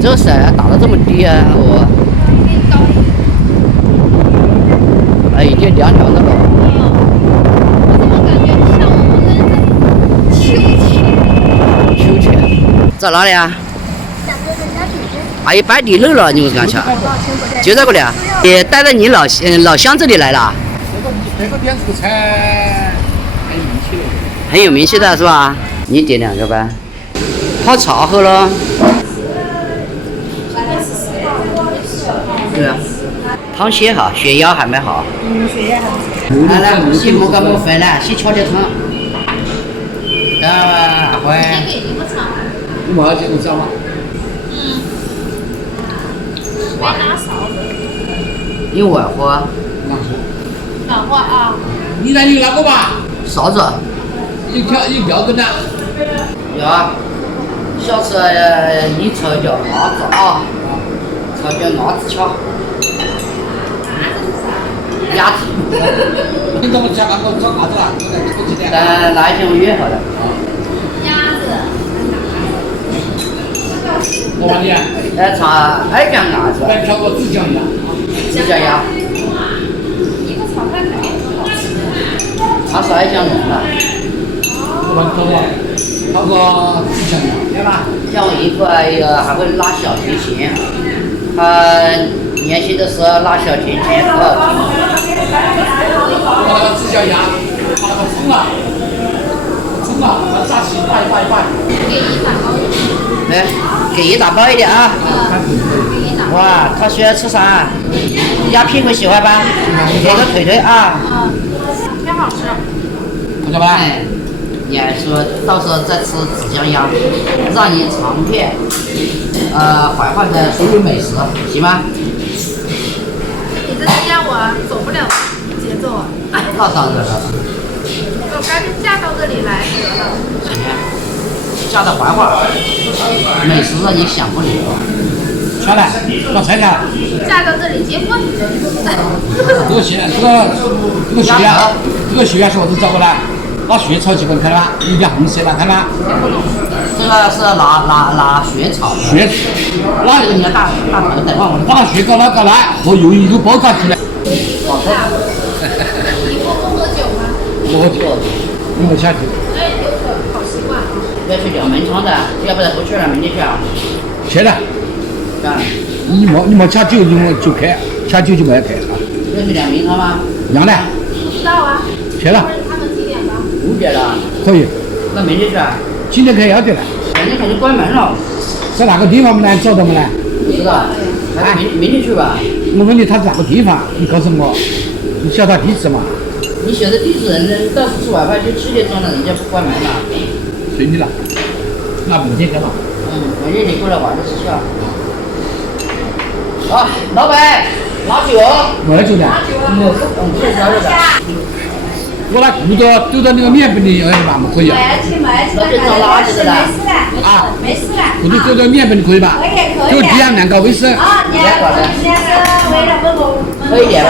这是打到这么低啊！我，哎，一点凉凉的了。我怎么感觉像我们的秋千？秋千在哪里啊？阿姨摆地楼了，你们看去？就在这里啊？也带到你老乡这里来了？这个点这个菜很有名气的。很有名气的是吧？你点2个呗。泡茶喝了。对啊。汤血哈，血压还没好。血压好。来来，先莫个莫饭了，先吃点汤。阿辉。你没见过知道吗？没拿勺子。有外火。暖和啊。你那有那个吧？勺子。有标准的。有啊。下次你炒点鸭子啊，炒点鸭子吃。鸭子。你怎么吃那个炒鸭子啦？那一天我约好的。鸭子。我问你啊。炒爱酱鸭子。来挑个猪脚鸭。猪脚鸭。一个炒饭没好吃。它是爱酱弄的。我帮你挑个猪脚鸭，对吧？像我姨夫还会拉小提琴，他年轻的时候拉小提琴可好听了。把那个猪脚鸭，把那个葱啊，把炸起拌一拌。给一打包一点。来，给一打包一点啊。给一打包。哇，他喜欢吃啥？鸭屁股喜欢吧？给个腿腿啊。挺好吃。好了吧？哎，你还说到时候再吃纸浆鸭，让你尝遍怀化的所有美食，行吗？你这样我走不了节奏啊。那当然了。我干脆嫁到这里来得了。嫁到怀化，美食让你享不了。下来，把菜条。嫁到这里结婚。这个血是我是找过来，拿血炒几个看到吧？有点红色了，看到吧？这个是拿血炒的。血，那你要大头等会我把那血搞来，和油一路爆炸出来。你不喝酒吗？不喝酒，你没下去。哎，有个好习惯啊。要去两门窗的，要不然不去了，明天去啊。去了。你没吃酒就开，吃酒就没开啊。要去两门窗吗？一样的。不知道啊。去了。他们几点了？5点了。可以。那明天去啊？今天开要得了。明天肯定关门了。在哪个地方呢？找到没呢？不知道。还是明天去吧。我问你他哪个地方？你告诉我，你晓得他地址吗？你晓得地址，人到时吃晚饭就7点钟了，人家不关门了。随你了。那明天干嘛？明天你过来晚上吃去啊。啊，老板，拿酒。没酒的。我不烧这个。我那顾着丢到那个面粉里要嘛不可以啊？那就装垃圾的了。啊，没事的。顾着丢到面粉里可以吧？可以。就这样两个卫生。啊，你是为了我喝一点吧。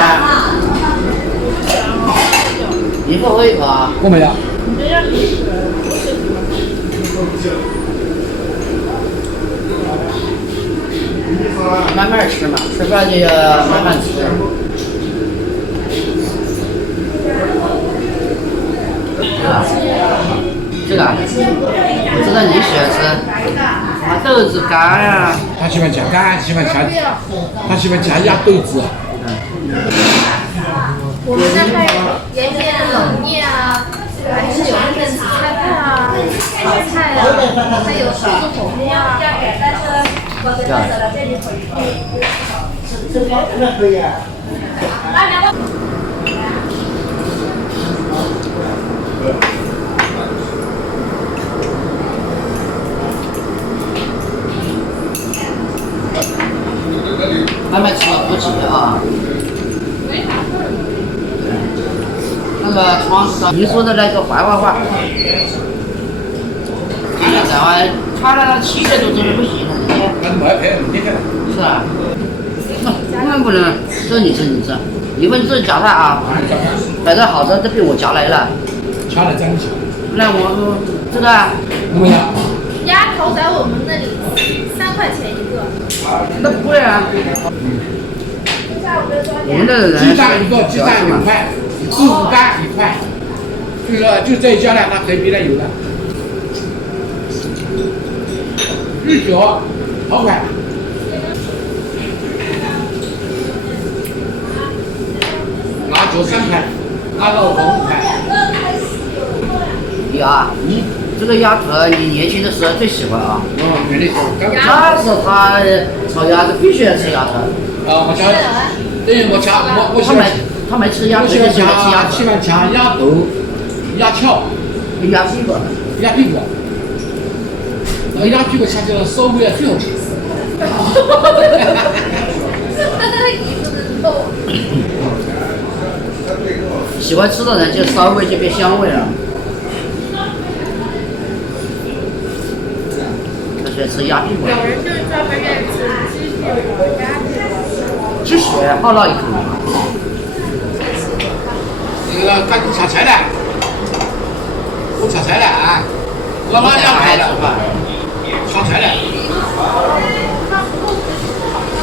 你不喝一口啊？我没有。慢慢吃嘛，吃饭就要慢慢吃。啊，这个，我知道你喜欢吃，豆子干呀。他喜欢吃干，他喜欢吃鸭豆子。我们这还有面、冷面啊，还是有那个紫菜饭啊、炒菜啊，还有豆子火锅啊。慢慢吃，不急啊。那个窗，你说的那个怀化话，看了在外，穿了7点多钟就不行了，人家。那没赔，明天去。是啊。那不能，这你吃，一份自己夹菜啊。反正好的都被我夹来了。掐了真吃。那我这个。怎么样？鸭头在我们那里3块钱一个。那不会啊。我们的人鸡蛋一个，鸡蛋2块，豆腐干1块，就这一家呢，那可以别的有的。日酒好款，拿酒3块，拿肉5块。鸭，你这个鸭头你年轻的时候最喜欢啊。肯定是。那是他炒鸭子必须要吃鸭头。我家，对我家我喜欢，他没吃鸭头，我喜欢喜欢吃鸭喜欢吃鸭头、鸭鞘、鸭屁股。鸭屁股。鸭屁股吃起来稍微最好吃。喜欢吃的人就稍微就变香味了。他喜欢吃鸭屁股。有人就是专门愿意吃鸡屁股、鸭屁股。鸡血好那一口。那个赶紧炒菜了，我炒菜了啊！老板要来了，炒菜了。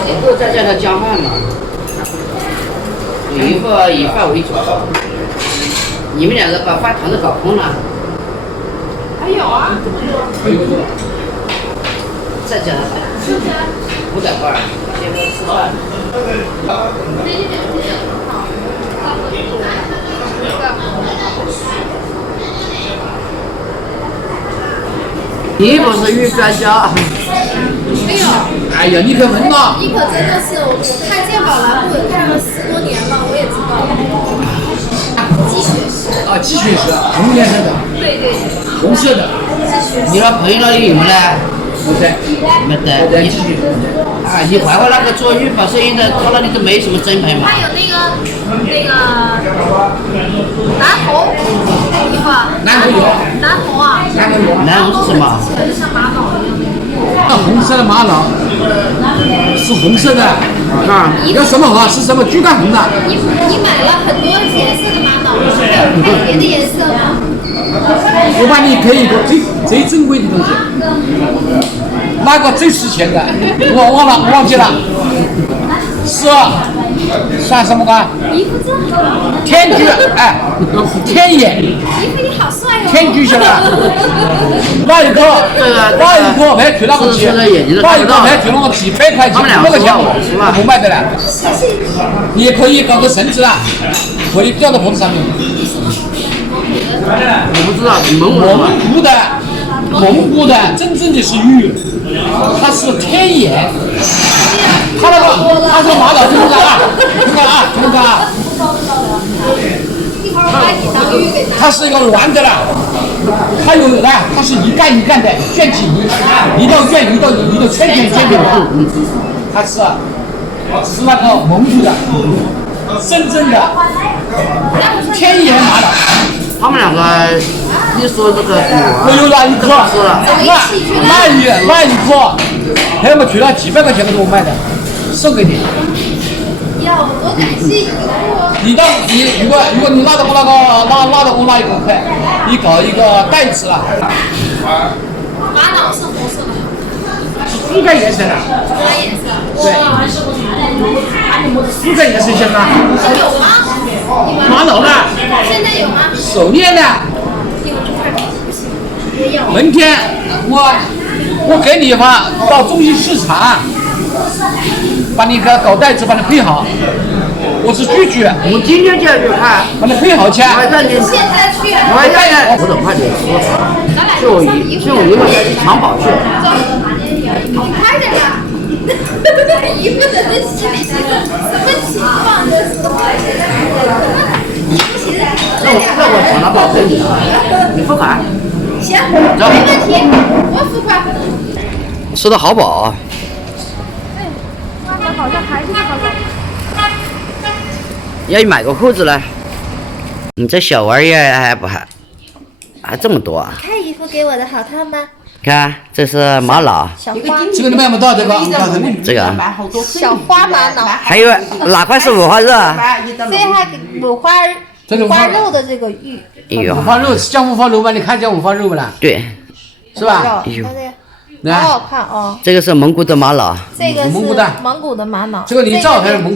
以后再叫他加饭嘛。以后以饭为主。你们两个把饭堂都搞空了。还有啊。还有个。再加500块，先不吃饭。你不是鱼专家。没有。哎呀，你可问了。你可真的是，我看鉴宝栏目有看了10多年了，我也知道。鸡血丝。啊，鸡血丝，红颜色的。对对。红色的。你那朋友那里有没呢？没得。没得。你怀怀那个做预报生意的，他那里都没什么真朋友嘛。还有那个南红，一个南红有。南红啊。南红有。南红是什么？就像玛瑙一样的。那红色的玛瑙是红色的。啊。要什么红？是什么猪肝红的？你买了很多颜色的玛瑙，还有别的颜色吗？我帮你配一个最珍贵的东西。哪个最值钱的？我忘记了。是算什么啊？衣服真好。天居，哎，天眼。衣服你好帅哦。天居是吧？那一个卖去那个几，那一个卖去那个几百块钱，500块钱我不卖的了。谢谢你。你也可以搞个绳子啦，可以吊到脖子上面。我不知道，蒙古的真正的是玉，它是天眼，它那个玛瑙听着啊，听着啊，一会儿把你当玉给拿。它是一个软的啦，它有的，它是一干一干的卷起一道卷一道圈的，它是那个蒙古的，真正的天眼玛瑙。他们两个，你说这个我有那一颗，那一颗，还有去了几百块钱给我卖的，送给你。要多感谢你。如果你拿到我那一个块，你搞一个袋子了。玛瑙是红色的。是猪肝颜色的。猪肝颜色。对。猪肝颜色行吗？有吗？玛瑙的。现在有吗？手链的。明天我给你吧，到中心市场，把你个搞袋子把你配好。我是拒绝。我今天就要去看。把你配好去。现在去。我等快点说。就我一会儿要去抢宝去。你快点呀！一个人的心里是个什么情况？那我抢了宝给你，你付款。行，没问题，我付款。吃的好饱啊！哎，妈妈好像还是好像。要买个裤子呢？你这小玩意儿还这么多啊？看衣服给我的好看吗？看，这是玛瑙。小花。这个你买不到，这个这个。小花玛瑙。还有哪块是五花肉？这还五花肉的这个玉。哎呦。五花肉是叫五花肉吧？你看叫五花肉不啦？对。是吧？哎呦。来好好看哦。这个是蒙古的玛瑙，这个是蒙古的蒙古的玛瑙。这个你照还是蒙古？